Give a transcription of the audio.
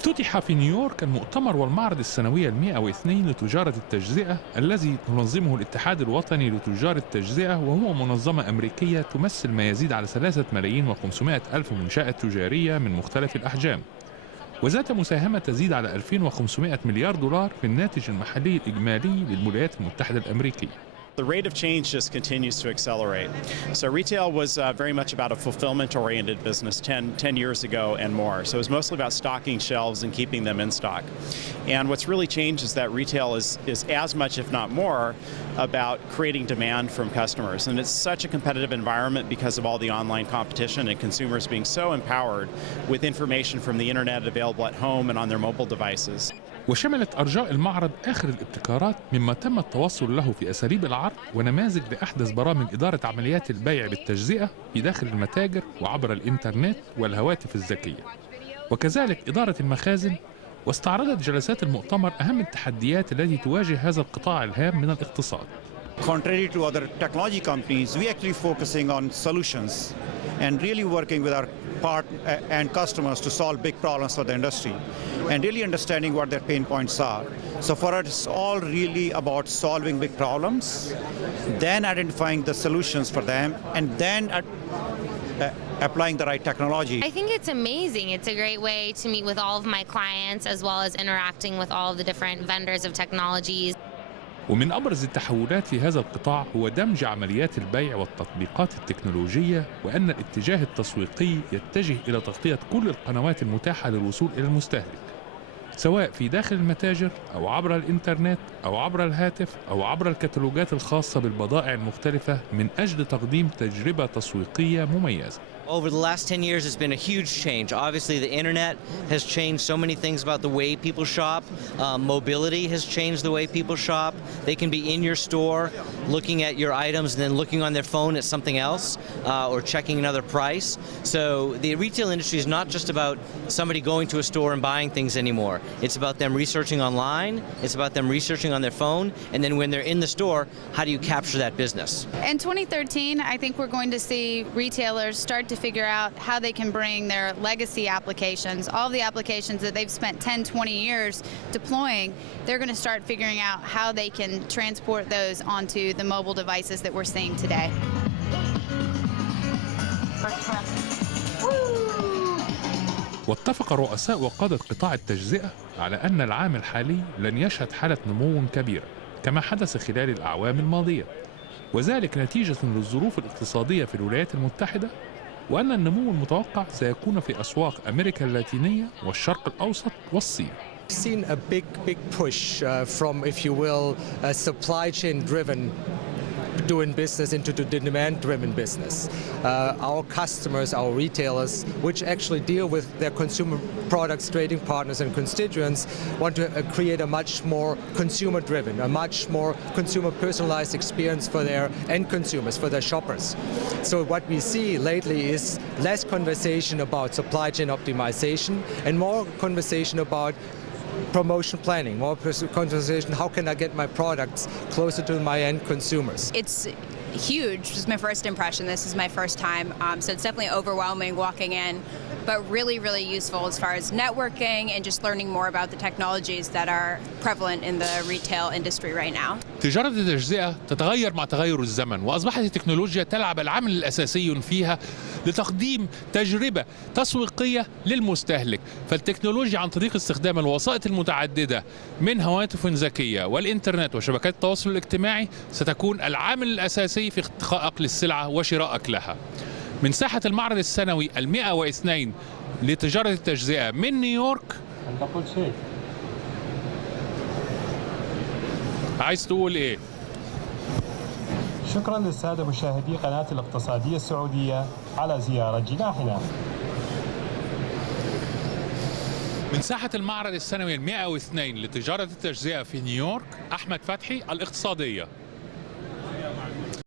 افتتح في نيويورك المؤتمر والمعرض السنوي 102 لتجارة التجزئة الذي تنظمه الاتحاد الوطني لتجار التجزئة، وهو منظمة أمريكية تمثل ما يزيد على 3,500,000 منشأة تجارية من مختلف الأحجام، وذات مساهمة تزيد على 2,500 مليار دولار في الناتج المحلي الإجمالي للولايات المتحدة الأمريكية. The rate of change just continues to accelerate. So retail was very much about a fulfillment-oriented business 10 years ago and more. So it was mostly about stocking shelves and keeping them in stock. And what's really changed is that retail is as much, if not more, about creating demand from customers. And it's such a competitive environment because of all the online competition and consumers being so empowered with information from the internet available at home and on their mobile devices. وشملت أرجاء المعرض آخر الابتكارات مما تم التوصل له في أساليب العرض ونماذج لأحدث برامج إدارة عمليات البيع بالتجزئة في داخل المتاجر وعبر الإنترنت والهواتف الذكية، وكذلك إدارة المخازن. واستعرضت جلسات المؤتمر أهم التحديات التي تواجه هذا القطاع الهام من الاقتصاد. Contrary to other technology companies, we actually focusing on solutions and really working with our and customers to solve big problems for the industry and really understanding what their pain points are. So for us, it's all really about solving big problems, then identifying the solutions for them, and then applying the right technology. I think it's amazing. It's a great way to meet with all of my clients as well as interacting with all of the different vendors of technologies. ومن أبرز التحولات في هذا القطاع هو دمج عمليات البيع والتطبيقات التكنولوجية، وأن الاتجاه التسويقي يتجه إلى تغطية كل القنوات المتاحة للوصول إلى المستهلك، سواء في داخل المتاجر أو عبر الإنترنت أو عبر الهاتف أو عبر الكتالوجات الخاصة بالبضائع المختلفة من أجل تقديم تجربة تسويقية مميزة. Over the last 10 years, it's been a huge change. Obviously, the internet has changed so many things about the way people shop. Mobility has changed the way people shop. They can be in your store, looking at your items, and then looking on their phone at something else, or checking another price. So the retail industry is not just about somebody going to a store and buying things anymore. It's about them researching online. It's about them researching on their phone. And then when they're in the store, how do you capture that business? In 2013, I think we're going to see retailers start to figure out how they can bring their legacy applications, all the applications that they've spent 10, 20 years deploying, they're going to start figuring out how they can transport those onto the mobile devices that we're seeing today. واتفق رؤساء وقادة قطاع التجزئة على أن العام الحالي لن يشهد حالة نمو كبيرة كما حدث خلال الأعوام الماضية، وذلك نتيجة للظروف الاقتصادية في الولايات المتحدة، وأن النمو المتوقع سيكون في أسواق أمريكا اللاتينية والشرق الأوسط والصين. Seen a big push from, if you will, a supply chain driven doing business into the demand-driven business. Our customers, our retailers, which actually deal with their consumer products, trading partners and constituents, want to create a much more consumer-driven, a much more consumer-personalized experience for their end consumers, for their shoppers. So what we see lately is less conversation about supply chain optimization and more conversation about promotion planning, more conversation, how can I get my products closer to my end consumers? It's huge. This is my first impression. This is my first time. So it's definitely overwhelming walking in, but really, really useful as far as networking and just learning more about the technologies that are prevalent in the retail industry right now. تجارة التجزئة تتغير مع تغير الزمن، وأصبحت التكنولوجيا تلعب العامل الأساسي فيها لتقديم تجربة تسويقية للمستهلك. فالتكنولوجيا عن طريق استخدام الوسائط المتعددة من هواتف ذكية والإنترنت وشبكات التواصل الاجتماعي ستكون العامل الأساسي في اختراقك للسلعة وشرائك لها. من ساحة المعرض السنوي 102 لتجارة التجزئة من نيويورك، عايز تقول ايه؟ شكرا للسادة مشاهدي قناة الاقتصادية السعودية على زيارة جناحنا. من ساحة المعرض السنوي 102 لتجارة التجزئة في نيويورك، أحمد فتحي، الاقتصادية.